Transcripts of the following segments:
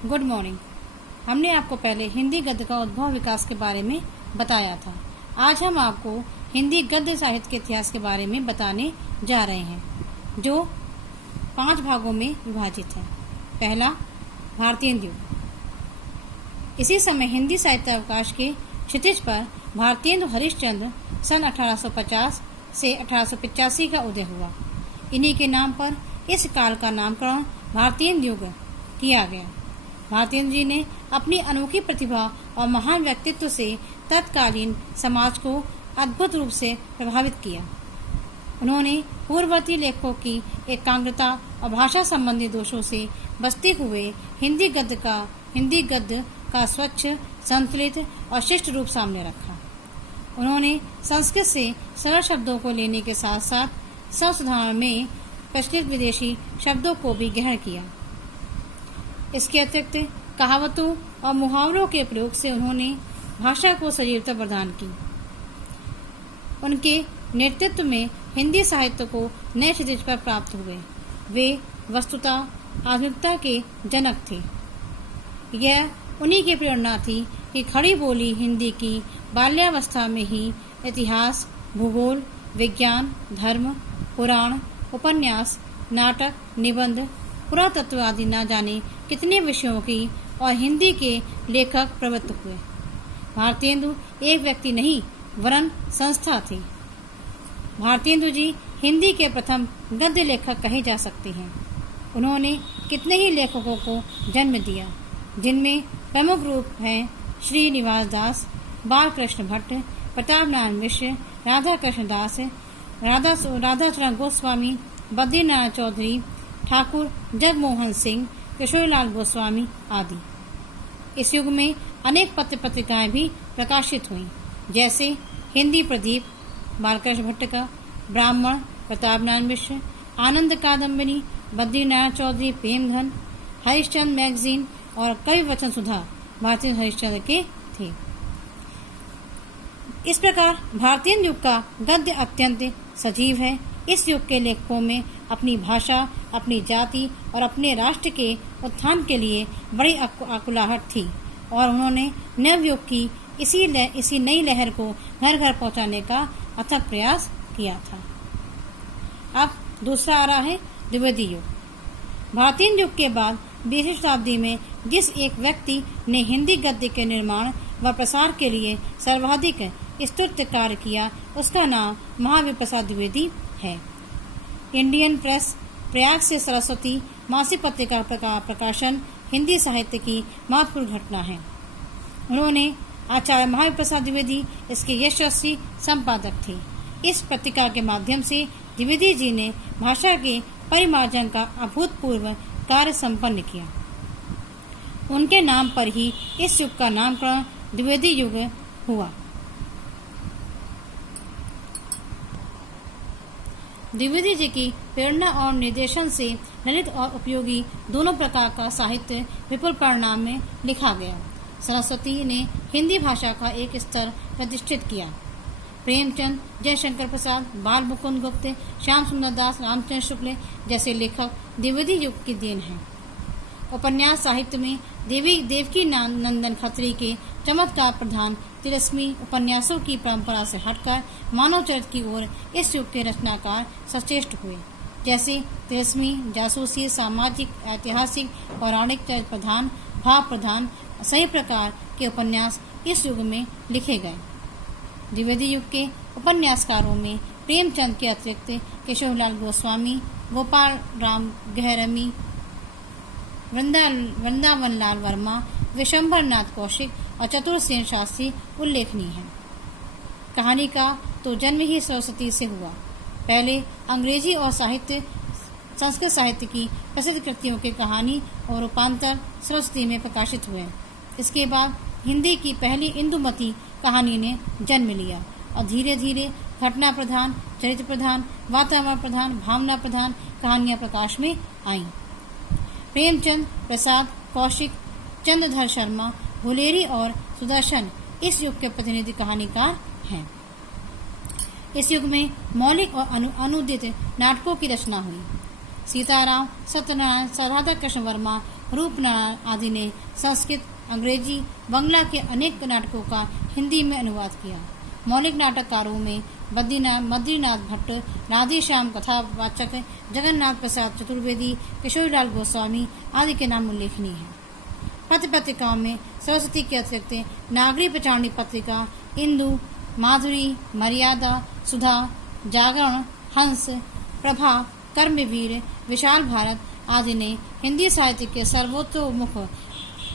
Good morning. हमने आपको पहले हिंदी गद्य का उद्भव विकास के बारे में बताया था। आज हम आपको हिंदी गद्य साहित्य के इतिहास के बारे में बताने जा रहे हैं, जो 5 भागों में विभाजित है। पहला, भारतीय युग। इसी समय हिंदी साहित्य अवकाश के क्षितिज पर भारतेंदु हरिश्चंद्र सन 1850 से 1885 का उदय हुआ। इन्हीं के नाम पर इस काल का नामकरण भारतीय युग किया गया। भारतेंदु जी ने अपनी अनोखी प्रतिभा और महान व्यक्तित्व से तत्कालीन समाज को अद्भुत रूप से प्रभावित किया। उन्होंने पूर्ववर्ती लेखकों की एकाग्रता और भाषा संबंधी दोषों से बचते हुए हिंदी गद्य का स्वच्छ, संतुलित और शिष्ट रूप सामने रखा। उन्होंने संस्कृत से सरल शब्दों को लेने के साथ साथ संस्कृत में प्रचलित विदेशी शब्दों को भी ग्रहण किया। इसके अतिरिक्त कहावतों और मुहावरों के प्रयोग से उन्होंने भाषा को सजीवता प्रदान की। उनके नेतृत्व में हिंदी साहित्य को नए क्षितिज पर प्राप्त हुए। वे वस्तुतः आधुनिकता के जनक थे। यह उन्हीं की प्रेरणा थी कि खड़ी बोली हिंदी की बाल्यावस्था में ही इतिहास, भूगोल, विज्ञान, धर्म, पुराण, उपन्यास, नाटक, निबंध, पुरातत्व आदि न जाने कितने विषयों की और हिंदी के लेखक प्रवृत्त हुए। भारतेंदु एक व्यक्ति नहीं वरन संस्था थी। भारतेंदु जी हिंदी के प्रथम गद्य लेखक कहे जा सकते हैं। उन्होंने कितने ही लेखकों को जन्म दिया, जिनमें प्रमुख रूप हैं श्रीनिवास दास, बालकृष्ण भट्ट, प्रताप नारायण मिश्र, राधा कृष्ण दास, राधाचरण गोस्वामी, बद्रीनारायण चौधरी, ठाकुर जगमोहन सिंह, किशोरीलाल गोस्वामी आदि। इस युग में अनेक पत्र पत्रिकाएं भी प्रकाशित हुईं, जैसे हिंदी प्रदीप बालकृष्ण भट्ट का, ब्राह्मण प्रताप नारायण मिश्र, आनंद कादम्बिनी बद्रीनारायण चौधरी, प्रेमधन, हरिश्चंद्र मैगजीन और कवि वचन सुधा भारतीय हरिश्चंद्र के थे। इस प्रकार भारतीय युग का गद्य अत्यंत सजीव है। इस युग के लेखकों में अपनी भाषा, अपनी जाति और अपने राष्ट्र के उत्थान के लिए बड़ी आकुलाहट थी और उन्होंने नवयुग की इसी नई लहर को घर घर पहुंचाने का अथक प्रयास किया था। अब दूसरा आ रहा है द्विवेदी युग। भारतीय युग के बाद 20वीं शताब्दी में जिस एक व्यक्ति ने हिंदी गद्य के निर्माण व प्रसार के लिए सर्वाधिक स्तुत्य कार्य किया, उसका नाम महावीर प्रसाद द्विवेदी है। इंडियन प्रेस प्रयाग से सरस्वती मासिक पत्रिका का प्रकाशन हिंदी साहित्य की महत्वपूर्ण घटना है। उन्होंने आचार्य महावीर प्रसाद द्विवेदी इसके यशस्वी संपादक थे। इस पत्रिका के माध्यम से द्विवेदी जी ने भाषा के परिमार्जन का अभूतपूर्व कार्य संपन्न किया। उनके नाम पर ही इस युग का नामकरण द्विवेदी युग हुआ। द्विवेदी जी की प्रेरणा और निर्देशन से ललित और उपयोगी दोनों प्रकार का साहित्य विपुल परिणाम में लिखा गया। सरस्वती ने हिंदी भाषा का एक स्तर प्रतिष्ठित किया। प्रेमचंद, जयशंकर प्रसाद, बाल मुकुंद गुप्त, श्याम सुंदर दास, रामचंद्र शुक्ल जैसे लेखक द्विवेदी युग की देन हैं। उपन्यास साहित्य में देवकी नंदन खत्री के चमत्कार प्रधान तिलस्मी उपन्यासों की परंपरा से हटकर मानव चरित्र की ओर इस युग के रचनाकार सचेष्ट हुए। जैसे तिलस्मी जासूसी, सामाजिक, ऐतिहासिक, पौराणिक चरित्र प्रधान, भाव प्रधान सही प्रकार के उपन्यास इस युग में लिखे गए। द्विवेदी युग के उपन्यासकारों में प्रेमचंद के अतिरिक्त किशोरीलाल गोस्वामी, गोपाल राम गहरमी, वृंदावन लाल वर्मा, विशंभर नाथ कौशिक और चतुरसेन शास्त्री उल्लेखनीय हैं। कहानी का तो जन्म ही सरस्वती से हुआ। पहले अंग्रेजी और संस्कृत साहित्य की प्रसिद्ध कृतियों के कहानी और रूपांतर सरस्वती में प्रकाशित हुए। इसके बाद हिंदी की पहली इंदुमती कहानी ने जन्म लिया और धीरे धीरे घटना प्रधान, चरित्र प्रधान, वातावरण प्रधान, भावना प्रधान कहानियां प्रकाश में आईं। प्रेमचंद, प्रसाद, कौशिक, चंद्रधर शर्मा, हुलेरी और सुदर्शन इस युग के प्रतिनिधि कहानीकार हैं। इस युग में मौलिक और अनुदित नाटकों की रचना हुई। सीताराम, सत्यनारायण, राधा कृष्ण वर्मा रूपनारायण आदि ने संस्कृत, अंग्रेजी, बंगला के अनेक नाटकों का हिंदी में अनुवाद किया। मौलिक नाटककारों में बद्रीनाथ भट्ट, राधेश्याम कथावाचक, जगन्नाथ प्रसाद चतुर्वेदी, किशोरीलाल गोस्वामी आदि के नाम उल्लेखनीय हैं। पत्र पत्रिकाओं में सरस्वती के अतिरिक्त नागरी प्रचारणी पत्रिका, इंदु, माधुरी, मर्यादा, सुधा, जागरण, हंस, प्रभा, कर्मवीर, विशाल भारत आदि ने हिंदी साहित्य के सर्वतोमुख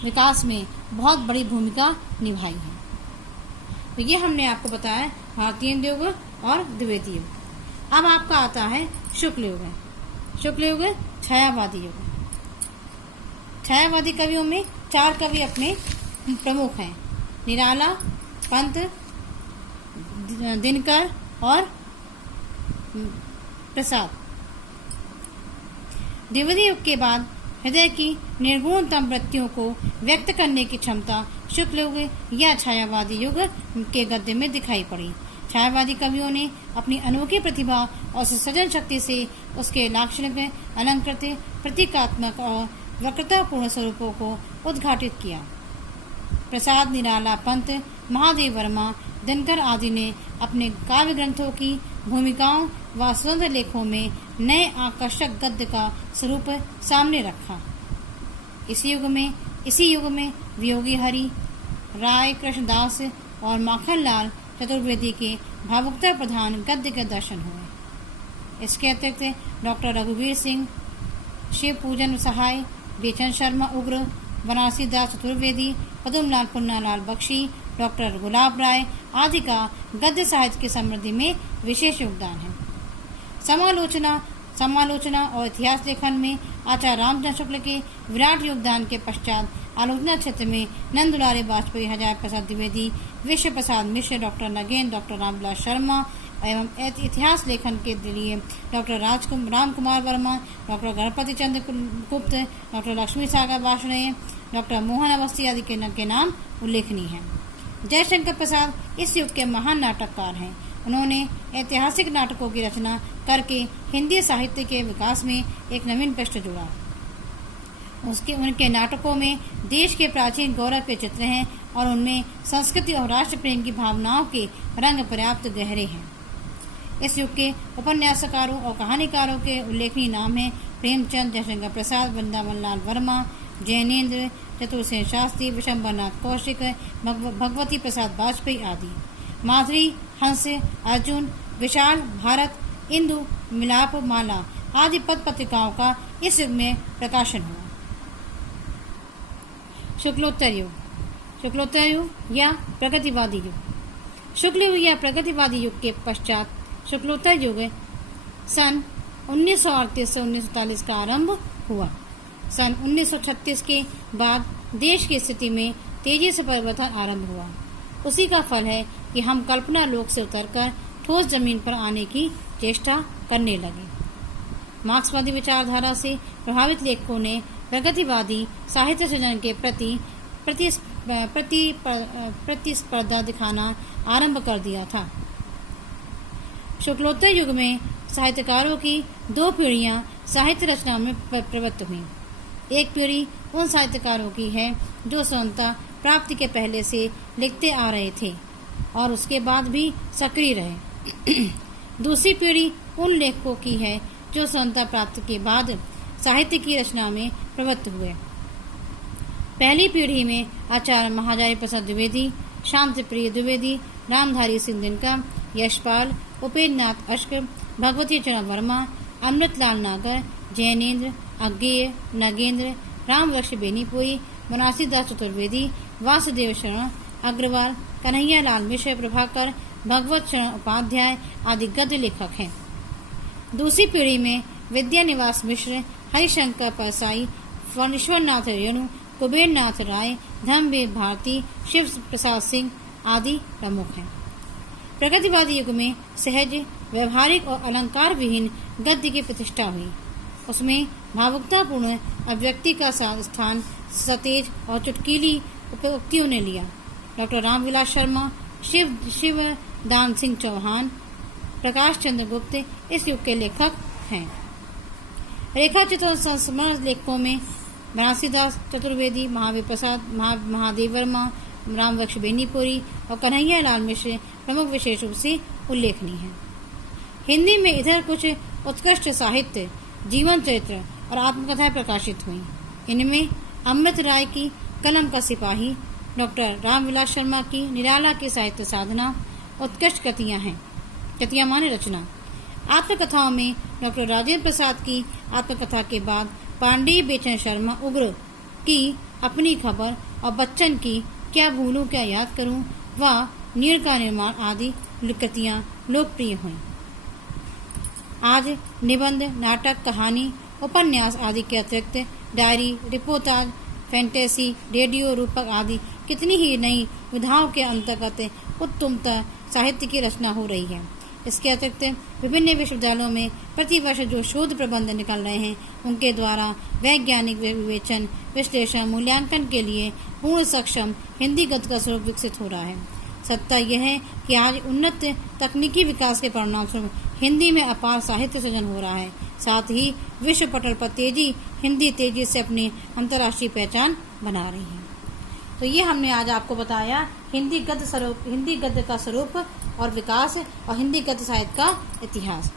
विकास में बहुत बड़ी भूमिका निभाई है। तो ये हमने आपको बताया भारतीय हिंदी युग और द्विवेदी युग। अब आपका आता है शुक्ल युग। शुक्ल युग छायावादी युग। छायावादी कवियों में 4 कवि अपने प्रमुख हैं: निराला, पंत, दिनकर और प्रसाद। द्विवेदी युग के बाद हृदय की निर्गुणतम वृत्तियों को व्यक्त करने की क्षमता शुक्ल युग या छायावादी युग के गद्य में दिखाई पड़ी। छायावादी कवियों ने अपनी अनोखी प्रतिभा और सृजन शक्ति से उसके लाक्षणिक, अलंकृत, प्रतीकात्मक और वक्रतापूर्ण स्वरूपों को उद्घाटित किया। प्रसाद, निराला, पंत, महादेव वर्मा, दिनकर आदि ने अपने काव्य ग्रंथों की भूमिकाओं व स्वतंत्र लेखों में नए आकर्षक गद्य का स्वरूप सामने रखा। इसी युग में वियोगी हरि, राय कृष्णदास और माखनलाल चतुर्वेदी के भावुकता प्रधान गद्य के दर्शन हुए। इसके अतिरिक्त डॉक्टर रघुवीर सिंह, शिव पूजन सहाय, बेचन शर्मा उग्र, बनारसी दास चतुर्वेदी, पदमलाल पुन्नालाल बख्शी, डॉक्टर गुलाब राय आदि का गद्य साहित्य की समृद्धि में विशेष योगदान है। समालोचना और इतिहास लेखन में आचार्य रामचंद्र शुक्ल के विराट योगदान के पश्चात आलोचना क्षेत्र में नंदुलारे वाजपेयी, हजारी प्रसाद द्विवेदी, विश्व प्रसाद मिश्र, डॉक्टर नगेन, डॉक्टर रामविलास शर्मा एवं इतिहास लेखन के लिए doctor Ram Kumar Verma, doctor Ganapati Chandra Gupt, doctor Lakshmi Sagar Varshney, doctor Mohan Awasthi आदि के नाम उल्लेखनीय हैं। जयशंकर प्रसाद इस युग के महान नाटककार हैं। उन्होंने ऐतिहासिक नाटकों की रचना करके हिंदी साहित्य के विकास में एक नवीन पृष्ठ जोड़ा। उनके नाटकों में देश के प्राचीन गौरव के चित्र हैं और उनमें संस्कृति और राष्ट्र प्रेम की भावनाओं के रंग पर्याप्त गहरे हैं। इस युग के उपन्यासकारों और कहानीकारों के उल्लेखनीय नाम हैं प्रेमचंद, जयशंकर प्रसाद, वृंदावन लाल वर्मा, जैनेन्द्र, चतुर्सेन शास्त्री, विशंबरनाथ कौशिक, भगवती प्रसाद वाजपेयी आदि। माधुरी, हंस, अर्जुन, विशाल भारत, इंदु, मिलाप, माला आदि पद पत्रिकाओं का इस युग में प्रकाशन हुआ। शुक्लोत्तर युग या प्रगतिवादी युग। शुक्ल युग या प्रगतिवादी युग के पश्चात शुक्लोत्तर युग सन 1938 से 1940 का आरंभ हुआ। सन 1936 के बाद देश की स्थिति में तेजी से परिवर्तन आरंभ हुआ। उसी का फल है कि हम कल्पना लोक से उतरकर ठोस जमीन पर आने की चेष्टा करने लगे। मार्क्सवादी विचारधारा से प्रभावित लेखकों ने प्रगतिवादी साहित्य सृजन के प्रति प्रतिस्पर्धा दिखाना आरंभ कर दिया था। शुक्लोत्तर युग में साहित्यकारों की 2 पीढ़ियां साहित्य रचना में प्रवृत्त हुई। एक पीढ़ी उन साहित्यकारों की है जो स्वतंत्रता प्राप्ति के पहले से लिखते आ रहे थे और उसके बाद भी सक्रिय रहे। दूसरी पीढ़ी उन लेखकों की है जो स्वतंत्रता प्राप्ति के बाद साहित्य की रचना में प्रवृत्त हुए। पहली पीढ़ी में आचार्य महाजारी प्रसाद द्विवेदी, शांति प्रिय द्विवेदी, रामधारी सिंह दिनकर, यशपाल, उपेंद्र नाथ अश्क, भगवती चरण वर्मा, अमृतलाल नागर, जैनेन्द्र, अज्ञेय, नगेंद्र, रामवृक्ष बेनीपुरी, बनारसी दास चतुर्वेदी, वासुदेव शरण अग्रवाल, कन्हैया लाल मिश्र, प्रभाकर, भगवत शरण उपाध्याय आदि गद्य लेखक हैं। दूसरी पीढ़ी में विद्यानिवास मिश्र, हरिशंकर परसाई, ईश्वरनाथ रेणु, कुबेरनाथ राय, धर्मवीर भारती, शिव प्रसाद सिंह आदि प्रमुख हैं। प्रगतिवादी युग में सहज, व्यवहारिक और अलंकार विहीन गद्य की प्रतिष्ठा हुई। उसमें भावुकतापूर्ण अभिव्यक्ति का स्थान सतेज और चुटकीली उक्तियों ने लिया। डॉक्टर रामविलास शर्मा, शिव दान सिंह चौहान, प्रकाश चंद्र गुप्त इस युग के लेखक हैं। रेखाचित्र और संस्मरण लेखकों में बनारसीदास चतुर्वेदी, महावीर प्रसाद, महादेव वर्मा, रामबख्श बेनीपुरी और कन्हैया लाल मिश्र प्रमुख विशेष रूप से उल्लेखनीय हैं। हिंदी में इधर कुछ उत्कृष्ट साहित्य, जीवन चरित्र और आत्मकथाएं प्रकाशित हुई। इनमें अमृत राय की कलम का सिपाही, डॉक्टर रामविलास शर्मा की निराला की साहित्य साधना उत्कृष्ट कृतियां माने रचना। आत्मकथाओं में डॉक्टर राजेंद्र प्रसाद की आत्मकथा के बाद पांडेय बेचन शर्मा उग्र की अपनी खबर और बच्चन की क्या भूलूं क्या याद करूं व नीड़ का निर्माण आदि कृतियां लोकप्रिय हुईं। आज निबंध, नाटक, कहानी, उपन्यास आदि के अतिरिक्त डायरी, रिपोर्टाज, फैंटेसी, रेडियो रूपक आदि कितनी ही नई विधाओं के अंतर्गत उत्तमतः साहित्य की रचना हो रही है। इसके अतिरिक्त विभिन्न विश्वविद्यालयों में प्रतिवर्ष जो शोध प्रबंध निकल रहे हैं, उनके द्वारा वैज्ञानिक विवेचन, विश्लेषण, मूल्यांकन के लिए पूर्ण सक्षम हिंदी गद्य का स्वरूप विकसित हो रहा है। सत्य यह है कि आज उन्नत तकनीकी विकास के परिणाम स्वरूप हिंदी में अपार साहित्य सृजन हो रहा है। साथ ही विश्व पटल पर हिंदी तेजी से अपनी अंतर्राष्ट्रीय पहचान बना रही है। तो ये हमने आज आपको बताया हिंदी गद्य का स्वरूप और विकास और हिंदी गद्य साहित्य का इतिहास।